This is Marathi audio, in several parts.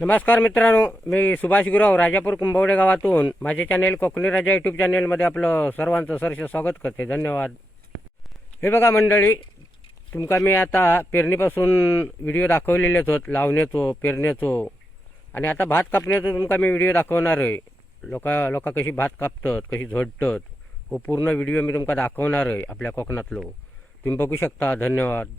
नमस्कार मित्रांनो मी सुभाष गुराव राजापूर कुंभवडे गावातून. माझे चॅनेल कोकणी राजा यूट्यूब चॅनेलमध्ये आपलं सर्वांचं सरस स्वागत करते. धन्यवाद. हे बघा मंडळी तुमका मी आता पेरणीपासून व्हिडिओ दाखवलेलेच होत लावण्याचो पेरण्याचो. आणि आता भात कापण्याचो तुमका मी व्हिडिओ दाखवणार आहे. लोका लोका कशी भात कापतात कशी झोडतात हो पूर्ण व्हिडिओ मी तुमका दाखवणार आहे आपल्या कोकणातलो. तुम्ही बघू शकता. धन्यवाद.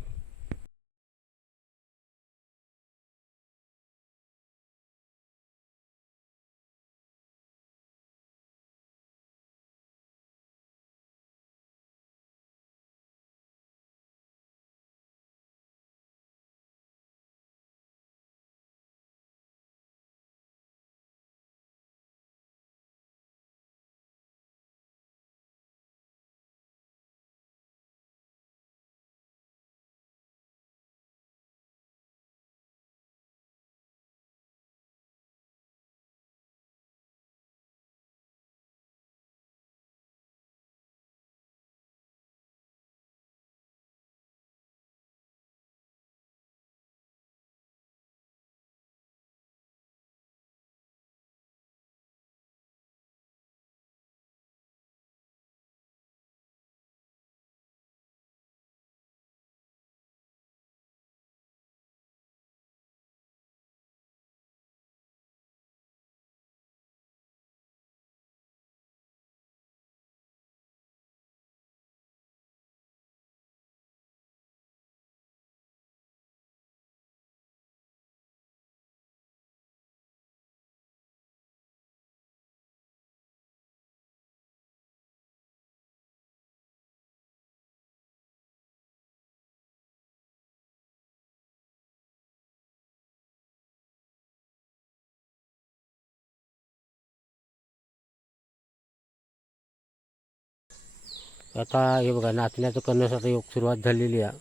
आता हे बघा नाचण्याचं करण्यासाठी आता योग सुरुवात झालेली आहे.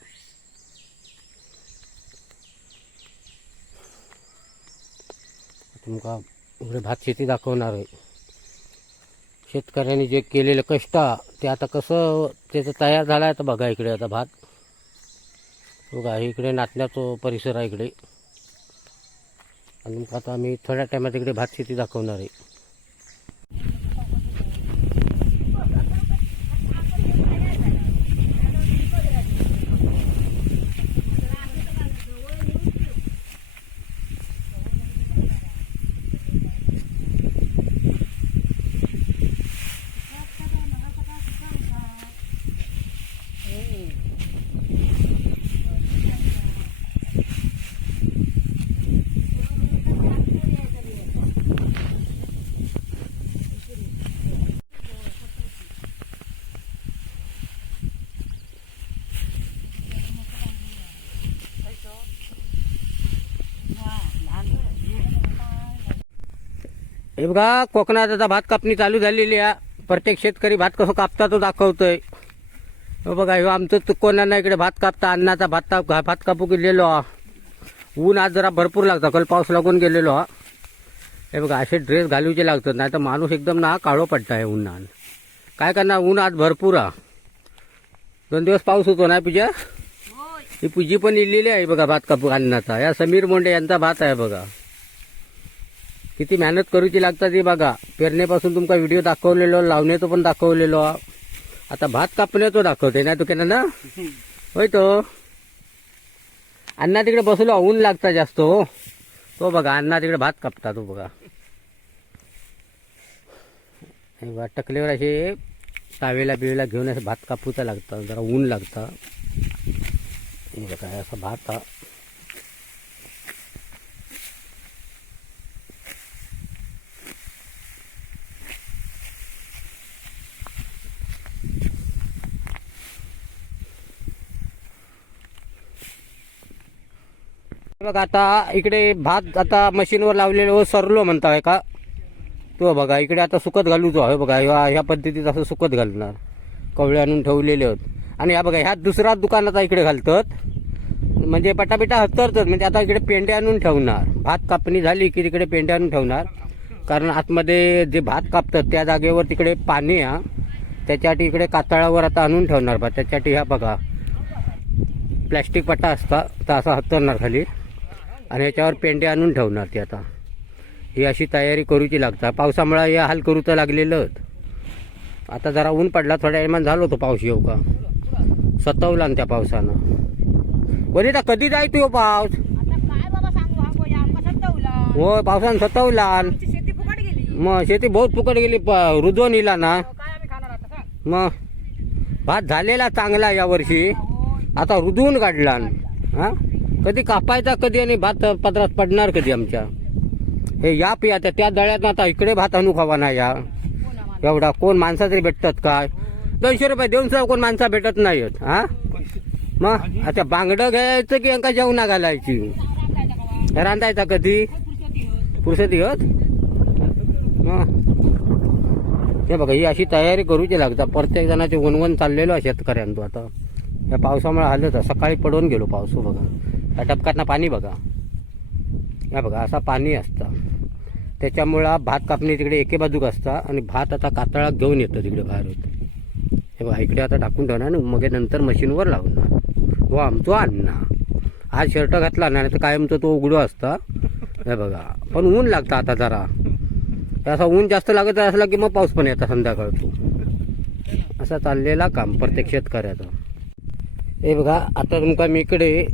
तुमका इकडे भात शेती दाखवणार आहे. शेतकऱ्यांनी जे केलेलं कष्ट ते आता कसं त्याचं तयार झालं आहे तर बघा इकडे आता भात. बघा इकडे नाचण्याचं परिसर आहे इकडे. आणि मग आता आम्ही थोड्या टायमात इकडे भात शेती दाखवणार आहे. हे बघा कोकणात आता भात कापणी चालू झालेली आहे. प्रत्येक शेतकरी भात कसं कापता तो दाखवतोय. हे बघा ह्यो आमचं चुकवण्यांना इकडे भात कापता अन्नाचा भात काप भात कापू गेलेलो हा ऊन आज जरा भरपूर लागतं कल पाऊस लागून गेलेलो हा हे बघा असे ड्रेस घालूचे लागतात नाही तर माणूस एकदम ना काळो पडता आहे उन्हान. काय करणार ऊन आज भरपूर हा दोन दिवस पाऊस होतो ना पूजा? ही पूजी पण इलेली आहे बघा भात कापू अन्नाचा. या समीर मोंडे यांचा भात आहे बघा. किती मेहनत करूची लागतात ती बघा. पेरणीपासून तुमका व्हिडिओ दाखवलेलो लावण्याचो पण दाखवलेलो. आता भात कापण्याचो दाखवते नाही तू केलं ना? होय तो. अण्णा तिकडे बसलो ऊन लागता जास्त हो. तो बघा अण्णा तिकडे भात कापता तो बघा. हे बघा टकलेवर असे तावेला बिवेला घेऊन असं भात कापूचा लागतं जरा ऊन लागतं. बघा हे असं भात हा. बघा आता इकडे भात आता मशीनवर लावलेलं व सरलो म्हणताय का? तो बघा इकडे आता सुकत घालू तो आहे बघा ह्या ह्या पद्धतीत असं सुकत घालणार. कवळे आणून ठेवलेले आहेत. आणि ह्या बघा ह्या दुसऱ्याच दुकानाचा इकडे घालतात. म्हणजे पटापिटा हतरतात म्हणजे आता इकडे पेंडे आणून ठेवणार. भात कापणी झाली की तिकडे पेंडे आणून ठेवणार. कारण आतमध्ये जे भात कापतात त्या जागेवर तिकडे पाणी हा त्याच्यासाठी इकडे कातळावर आता आणून ठेवणार भात त्याच्यासाठी ह्या बघा प्लॅस्टिक पट्टा असता तर असा हतरणार खाली. आणि ह्याच्यावर पेंडे आणून ठेवणार ते आता. ही अशी तयारी करूची लागता. पावसामुळे हे हाल करू तर लागलेलं आता जरा ऊन पडला थोड्या वेळानं झालो तो पाऊस येऊ का? सतवला त्या पावसानं. वनिता कधी जाय तू ह्यो पाऊस हा पावसानं सतवला. मग शेती बहुत फुकट गेली रुजवून इला ना. सांग. मग भात झालेला चांगला यावर्षी होय. आता रुजवून काढला. हा? कधी कापायचा कधी आणि भात पदरात पडणार कधी आमच्या? हे या पिया त्या त्या दळ्यात आता इकडे भात आणू खावा ना या. एवढा कोण माणसा तरी भेटतात काय दोनशे रुपये देऊन सुद्धा कोण माणसा भेटत नाहीत हा? मग आता बांगडं घ्यायचं की अंका जेवणा घालायची? रांधायचा कधी? फुरसती होत. मग हे बघा ही अशी तयारी करूची लागता. प्रत्येक जणाचे वनवन चाललेलो आहे शेतकऱ्यांतो आता. या पावसामुळे आलं तर सकाळी पडून गेलो पाऊस बघा. या टपकातनं पाणी बघा. हा बघा असा पाणी असतं. त्याच्यामुळं भात कापणी तिकडे एके बाजूक असता आणि भात आता कातळा घेऊन येतं तिकडे बाहेर होतं हे बघा इकडे आता टाकून ठेवणार ना मग नंतर मशीनवर लावणार. हो, व आमचो अण्णा आज शर्ट घातला ना तर कायमचा तो उघडो असता. हे बघा पण ऊन लागतं आता जरा. असा ऊन जास्त लागत असला की मग पाऊस पण येतात संध्याकाळतो असा चाललेला काम प्रत्येक शेतकऱ्याचा. हे बघा आता तुमका मी इकडे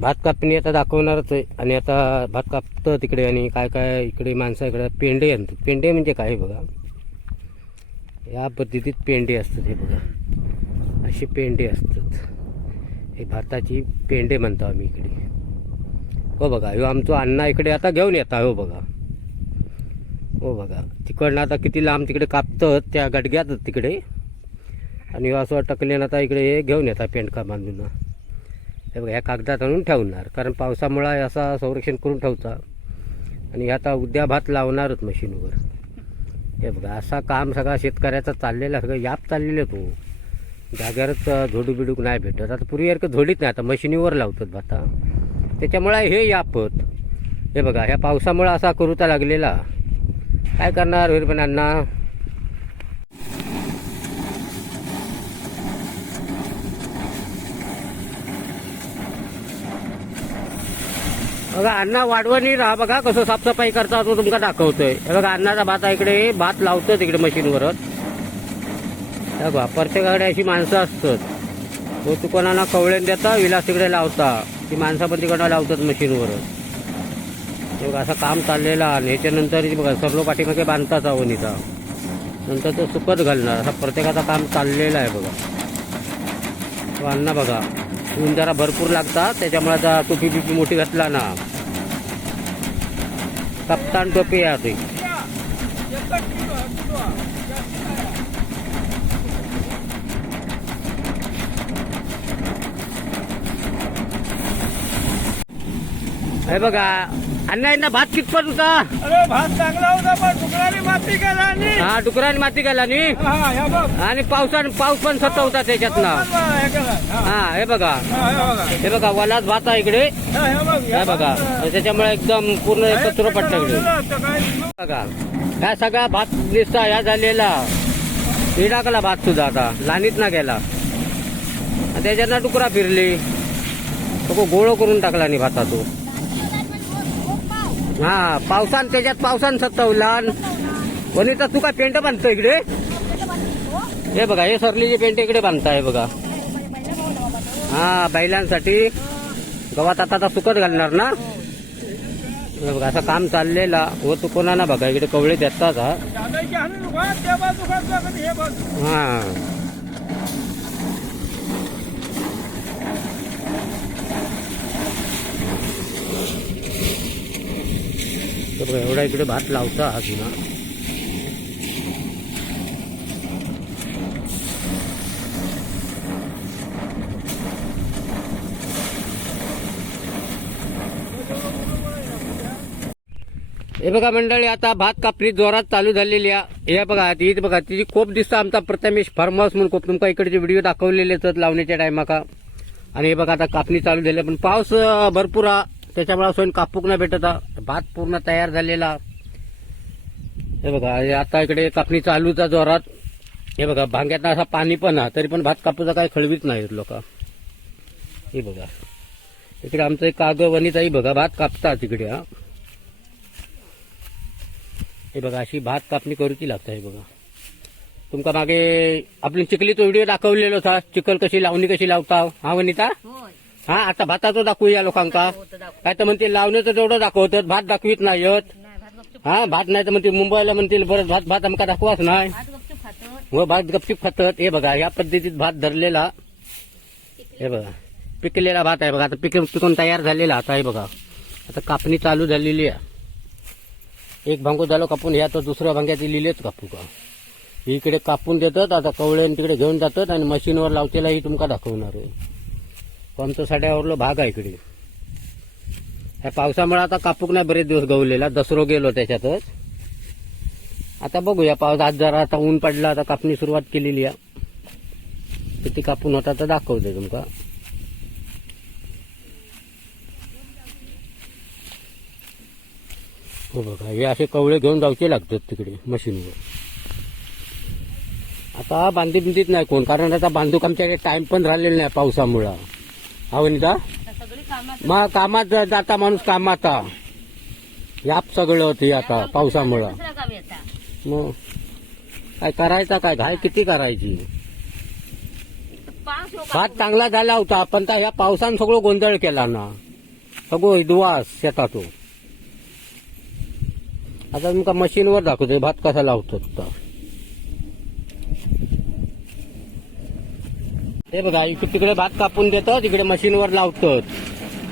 भात कापणी आता दाखवणारच आहे. आणि आता भात कापतं तिकडे आणि काय काय इकडे माणसं इकडे पेंडे आणतात पेंडे म्हणजे काय बघा? या पद्धतीत पेंडे असतात हे बघा. असे पेंडे असतात. हे भाताची पेंडे म्हणतो आम्ही इकडे. हो बघा हो आमचं अण्णा इकडे आता घेऊन येता हो बघा. हो बघा तिकडनं आता किती लांब तिकडे कापतात त्या गडग्यात तिकडे. आणि असं टकल्यानं आता इकडे हे घेऊन येतात पेंडका बांधून. हे बघा ह्या कागदात आणून ठेवणार. कारण पावसामुळं असा संरक्षण करून ठेवता. आणि हे आता उद्या भात लावणारच मशीनवर. हे बघा असा काम सगळा शेतकऱ्याचा चाललेला सगळं याप चाललेलं तो. जाग्यावरच झोडू बिडूक नाही भेटत. आता पूर्वीसारखं झोडीत नाही आता मशीनीवर लावतात भाता. त्याच्यामुळे हे यापत. हे बघा ह्या पावसामुळे असा करूता लागलेला. काय करणार विरपणांना बघा अण्णा वाढवणी राहा बघा कसं साफसफाई करता तो तुमका दाखवतोय. बघा अण्णाचा भात आहे इकडे भात लावतो तिकडे मशीनवरच बघा प्रत्येकाकडे अशी माणसं असतात. तो तू कोणाला कवळेन देता विलास तिकडे लावता. ती माणसं पण तिकडं लावतात मशीनवरच बघा असं काम चाललेलं आणि ह्याच्यानंतर बघा सर्व पाठीमागे बांधतात आवनीचा. नंतर तो सुकत घालणार. असं प्रत्येकाचं काम चाललेलं आहे बघा. अण्णा बघा. ऊन जरा भरपूर लागतात त्याच्यामुळे आता टोपी बिपी मोठी घातला ना. कप्तान टोपी आहे ती हे बघा अण्णा यांना भात कितपत होता. अरे भात चांगला होता पण डुकराने माती केला हा डुकराने माती हा हे बघ. आणि पावसाने पाऊस पण सत होता त्याच्यातनं. हे केलं. हा, हा हे बघा. हा, हे बघा. हे वलात भात आहे इकडे. हा, हे बघ. हे त्याच्यामुळे एकदम पूर्ण एकत्र पडतं इकडे. बघा. ह्या सगळा भात दिसता ह्या झालेला. हे टाकला भात सुद्धा आता. लाणीत ना गेला. आणि त्याच्यानं डुकरा फिरली. तो गोळ करून टाकला नाही भाता तो हा पावसान त्याच्यात पावसान सत्तावला वनिता तू काय पेंट बांधतो इकडे? हे बघा हे सरलीचे पेंट इकडे बांधताय बघा. हा बैलांसाठी. गव्हात आता आता सुकत घालणार ना? हे बघा असं काम चाललेला. व तू कोणाला बघा इकडे कवळे देतात हा जागायची हानी दुकान त्या बाजू खात हे बघ हा तर बघा, एवढा इकडे भात लावता हा जुना. हे बघा मंडळी आता भात कापणी जोरात चालू झालेली आहे. हे बघा ती बघा तिची कोप दिसतं आमचा प्रथमेश फार्म हाऊस म्हणून कोप तुमका इकडचे व्हिडिओ दाखवलेले आहेत लावण्याच्या टायमाका आणि हे बघा आता कापणी चालू झाली आहे. पण पाऊस भरपूर हा त्याच्यामुळे सोयीन कापूक नाही भेटत. भात पूर्ण तयार झालेला. हे बघा आता इकडे कापणी चालूच जोरात. हे बघा भांग्यात असा पाणी पण हा तरी पण भात कापूचा काही खळवीत नाही लोक. हे बघा. इकडे आमचं एक कागद वनिताई बघा भात कापतात तिकडे हा. हे बघा अशी भात कापणी करूची लागता हे बघा. तुमका मागे आपली चिखलीचा व्हिडिओ दाखवलेलो होता चिखल कशी लावणी कशी लावता हा वनिता? हा आता भाताचं दाखवूया लोकांका. होतं दाखव. काय तर म्हणते लावण्याचं तेवढं दाखवतात भात दाखवीत नाही हा भात नाही तर म्हणते मुंबईला म्हणतील बरं भात भात आमका दाखवाच नाही. व भात गपचिप खातात. हे बघा या पद्धतीत भात धरलेला. हे बघा पिकलेला भात आहे बघा. आता पिक पिकून तयार झालेला आता हे बघा. आता कापणी चालू झालेली आहे. एक भांगो झालो कापून ह्या तर दुसऱ्या भांग्याची लिहिलेच कापू का? इकडे कापून देतात आता कवळे तिकडे घेऊन जातात आणि मशीनवर लावतेलाही तुमका दाखवणार आहे. तो भाग आहे इकडे. ह्या पावसामुळे आता कापूक नाही बरेच दिवस गवलेला दसरो गेलो त्याच्यातच. आता बघूया पाऊस आज जरा आता ऊन पडला आता कापणी सुरुवात केलेली आहे. किती कापून होता तर दाखवते तुमका. हो बघा हे असे कवळे घेऊन जाऊचे लागतात तिकडे मशीनवर. आता बांधी बिंदीत नाही कोण कारण आता बांधूक आमच्याकडे टाइम पण राहिलेला नाही पावसामुळं. अवनिता वनिता? कामात मग कामात जाता माणूस कामात. याप सगळं होती आता पावसामुळं. मग काय करायचा काय? घाय किती करायची? भात चांगला झाला होता पण त्या ह्या पावसानं सगळं गोंधळ केला ना. सगळं दुवास शेतातून. आता तुमका मशीनवर दाखवते भात कसा लावतो हे बघा इकडे तिकडे भात कापून देतो तिकडे मशीनवर लावतात.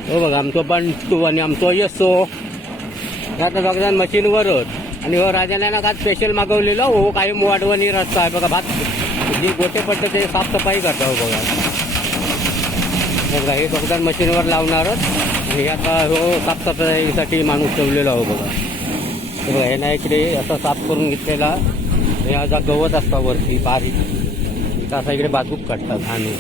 हो बघा आमचं बंटू आणि आमचं यसो. आता बघा मशीनवरच. आणि हो राजाने काय स्पेशल मागवलेलं हो काही वाढवणी रस्ता आहे. बघा भात जी गोटे पडतं ते साफसफाई करता हो बघा. हे बघा हे बघतान मशीनवर लावणारच. आणि आता हो साफसफाईसाठी माणूस ठेवलेला हो बघा. हे बघा हे ना इकडे असं साफ करून घेतलेला. हे आता गवत असतं वरती बारीक. तर असा इकडे बाजूक काढतात आणि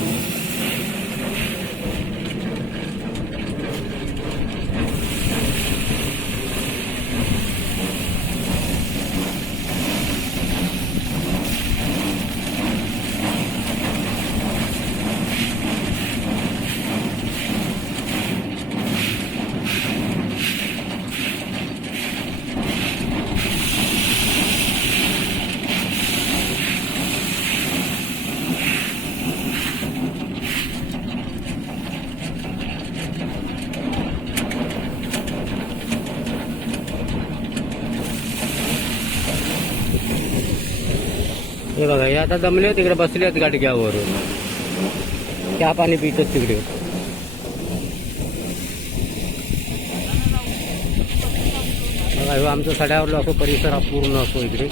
हे बघा हे आता जमले तिकडे बसले आहेत गाडग्यावर चहा पाणी पितच तिकडे. आमचं सड्यावरला असो परिसर हा पूर्ण असो इकडे.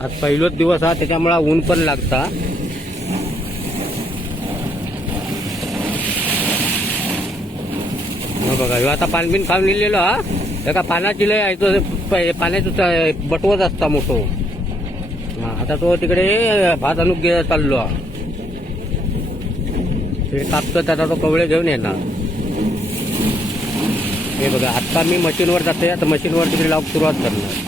आज पहिलोच दिवस हा त्याच्यामुळे ऊन पण लागता. बघा ह्यो आता पानबिन खाऊन लिहिलेलो हा. एका पानाची लय आहे तो पाण्याचं बटवत असता मोठो. हा आता तो तिकडे भात अनुक घे चाललो. हा. ते कापतो आता तो कवळे घेऊन येणार. हे बघा आता मी मशीनवर जाते आता मशीनवर तिकडे लावून सुरुवात करणार.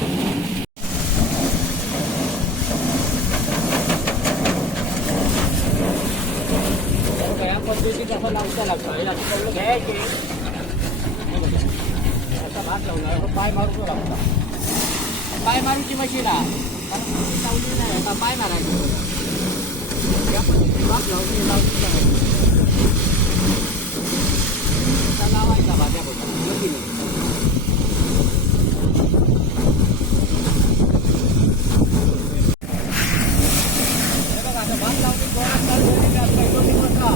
पद्धतीत असं लावता लागतं. हात लावला पाय मारून लागला पाय मारूची मशीन आहे लावली नाही आता पाय मारायचं. या पद्धतीत लावून लावून लावायचं. लावायचा भाज्या बघा मशीन हे बघा आता भात लावून जोरात चालू झालेली आहे. पहिलं दिवस हा.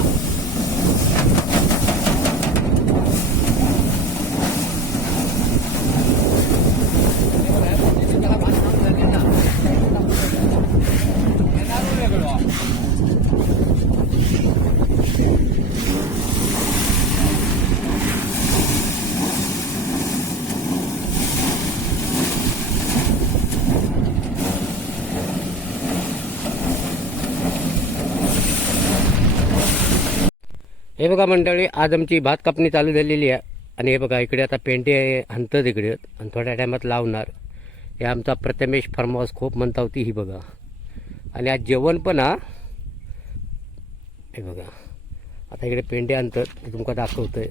हे बघा मंडळी आज आमची भात कापणी चालू झालेली आहे. आणि हे बघा इकडे आता पेंटे आणतात इकडे आणि थोड्या टायमात लावणार. हे आमचा प्रथमेश फार्म हाऊस खूप म्हणता होती ही बघा. आणि आज जेवण पण हा. हे बघा. आता इकडे पेंडे आणतात. ते तुमका दाखवतं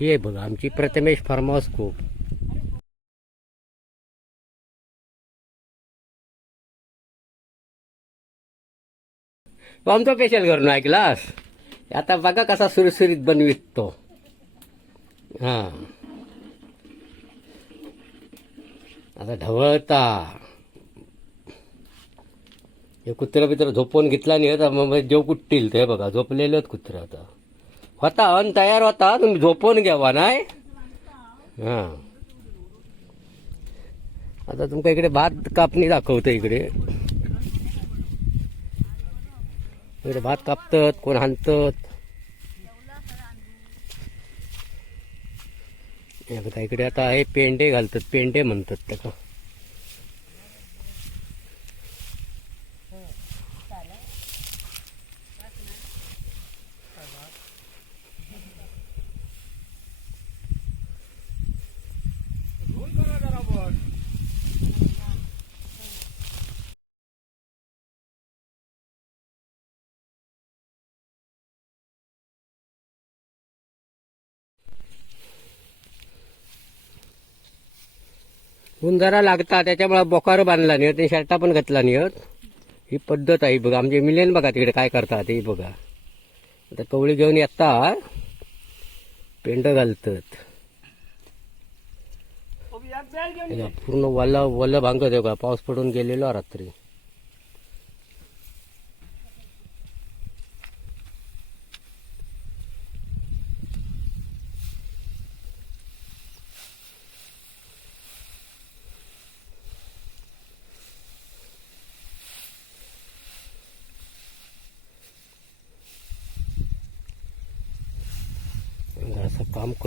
ही आहे बघा आमची प्रथमेश फार्म हाऊस खूप. आमचा पेशल करून ऐकलास आता बघा कसा सुरसुरीत बनवित. तो हां. आता ढवळता. हे कुत्रं बित्र झोपवून घेतला नाही आता मग जेव कुट्टील ते बघा झोपलेलंच कुत्र आता. होता अन तयार होता तुम्ही झोपवून घ्यावा नाही? हां. आता तुमका इकडे भात कापणी दाखवतं इकडे. इकडे भात कापतात कोण हाणतात. बघा इकडे आता हे पेंडे घालतात पेंडे म्हणतात त्याला. जरा लागता त्याच्यामुळे बोकार बांधला नाही ते शर्टा पण घातला नाही ही पद्धत आहे बघा. आमचे मिलेन बघा तिकडे काय करतात हे बघा. आता कवळी घेऊन येता. पेंड घालतात. पूर्ण वल्ल वल्ल भांगत आहे बघा. पाऊस पडून गेलेलो रात्री.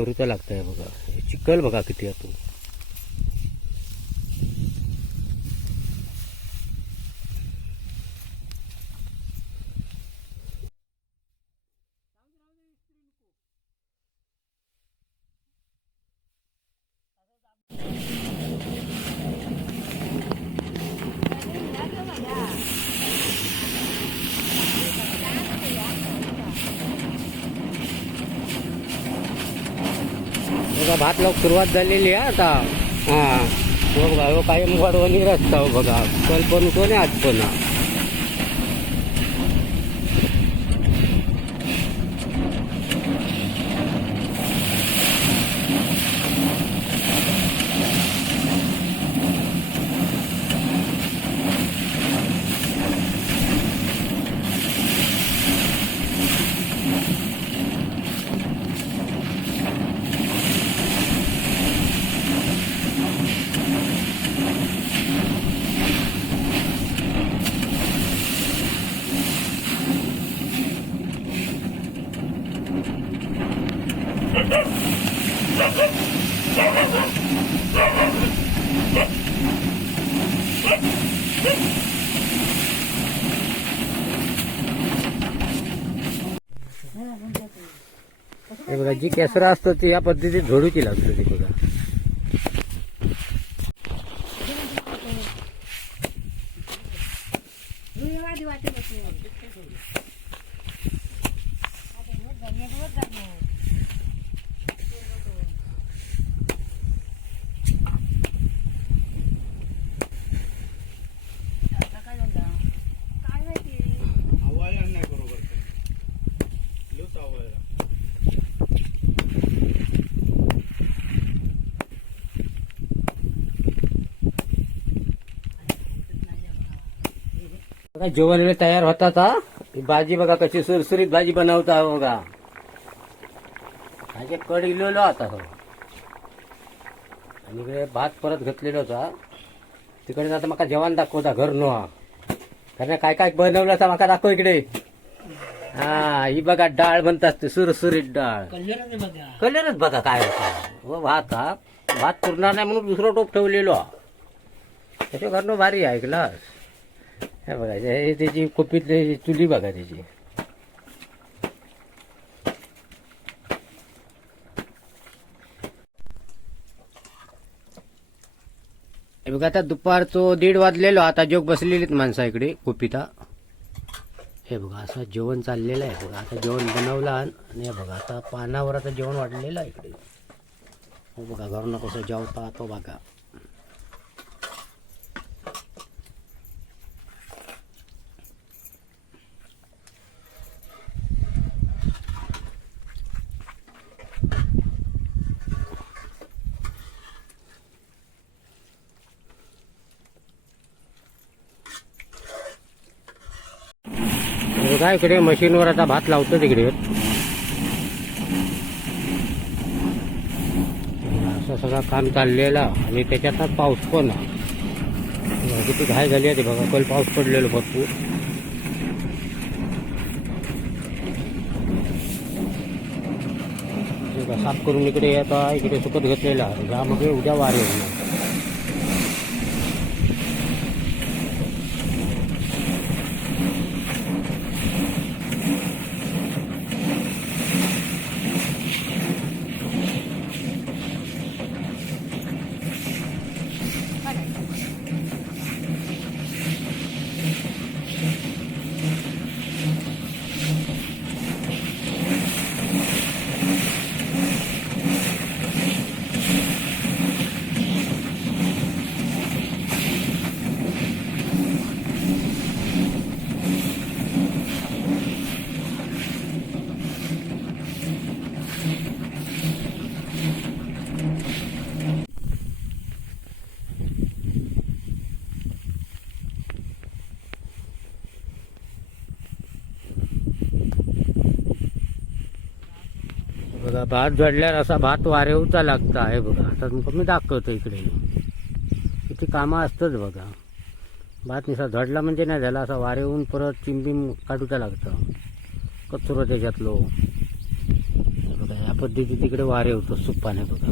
करूचा काम करू बघा. चिखल बघा किती आहे तो. भात लावून सुरुवात झालेली आहे आता. हां. हो बघा हो कायम वडवणी रस्ता हो बघा. कल पण कोणी आज पण हे बघा जी केसरा असतो ती या पद्धतीत झोडूची लागतो ती बघा जेवण तयार होतात हा? ही भाजी बघा कशी सुरसुरीत भाजी बनवता बघा. माझे कड इलेलो आता हो. आणि इकडे भात परत घेतलेलो होता. तिकडे आता माका जेवण दाखवता घर नो हा. कारण काय काय बनवलं तर माका दाखव इकडे. हा ही बघा डाळ म्हणतात ते सुरसुरीत डाळ. कलरच बघा. काय होता. व भात हा. भात पुरणार नाही म्हणून दुसरा टोप ठेवलेलो. हा. त्याच्या घरनं भारी आहे ऐकलास? हे बघा हे त्याची कोपीतली चुली बघा त्याची. बघा आता दुपारचं दीड वाजलेलो आता जोग बसलेलीत माणसा इकडे कुपिता. हे बघा असं जेवण चाललेलं आहे. बघा आता जेवण बनवलं आणि हे बघा आता पानावर आता जेवण वाढलेलं आहे इकडे. हो बघा घरून कसं जेवता तो बघा. काय इकडे मशीनवर आता भात लावतो तिकडे. असं सगळं काम चाललेलं आणि त्याच्यातच पाऊस पण. आहे. किती घाय झाली आहे ते बघा कल पाऊस पडलेलो भरपूर. साफ करून इकडे आता इकडे सुकत घेतलेला ज्यामध्ये उद्या वारे होणार बघा भात झडल्यावर असा भात वारेवचा लागता. आहे बघा आता तुमका मी दाखवतो इकडे. किती कामं असतंच बघा. भात निसा झडला म्हणजे नाही झाला असा वारेवून परत चिंबीम काढूचा लागतं. कचरो त्याच्यातलो. बघा या पद्धती तिकडे वारेवतो होतो सुप्पाने बघा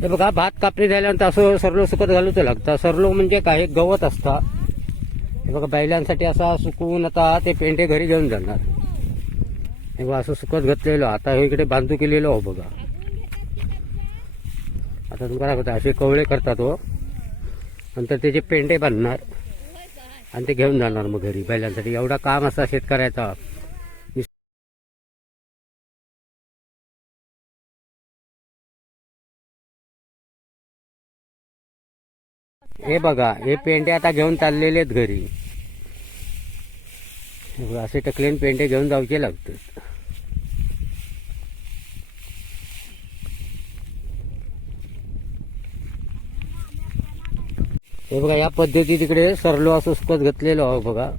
हे बघा भात कापणी झाल्यानंतर असं सरलो सुकत घालूचं लागतं. सरलो म्हणजे काय? गवत असता. हे बघा बैलांसाठी असा सुकवून आता ते पेंटे घरी घेऊन जाणार. हे बघा असं सुकत घातलेलं. आता हे इकडे बांधू केलेलो हो बघा. आता तुम्हाला काय असे कवळे करतात हो. नंतर त्याचे पेंटे बांधणार आणि ते घेऊन जाणार मग घरी. बैलांसाठी एवढा काम असा शेतकऱ्याचा. हे बघा हे पेंडे आता घेऊन चाललेले आहेत घरी. बघा, असे टकलेन पेंडे घेऊन जाऊचे लागतात. हे बघा या पद्धती तिकडे सरलो असं सुकत घेतलेलो आहो बघा.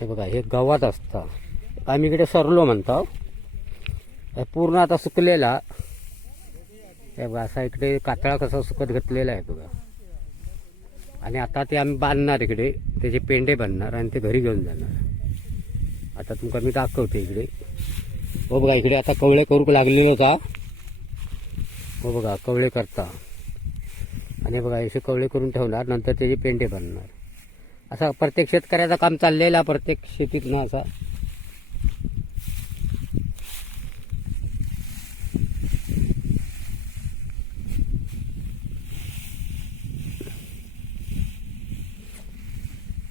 हे बघा हे गावात असता. आम्ही इकडे सरलो म्हणतो. पूर्ण आता सुकलेला. हे बघा असा इकडे कातळा कसा सुकत घेतलेला आहे बघा. आणि आता ते आम्ही बांधणार इकडे. त्याचे पेंडे बांधणार आणि ते घरी घेऊन जाणार. आता तुमका मी दाखवते इकडे. हो बघा इकडे आता कवळे करूक लागलेलो होता. हो बघा कवळे करता. आणि बघा असे कवळे करून ठेवणार नंतर त्याचे पेंडे बांधणार. असा प्रत्येक शेतकऱ्याचा काम चाललेला प्रत्येक शेतीत ना असा.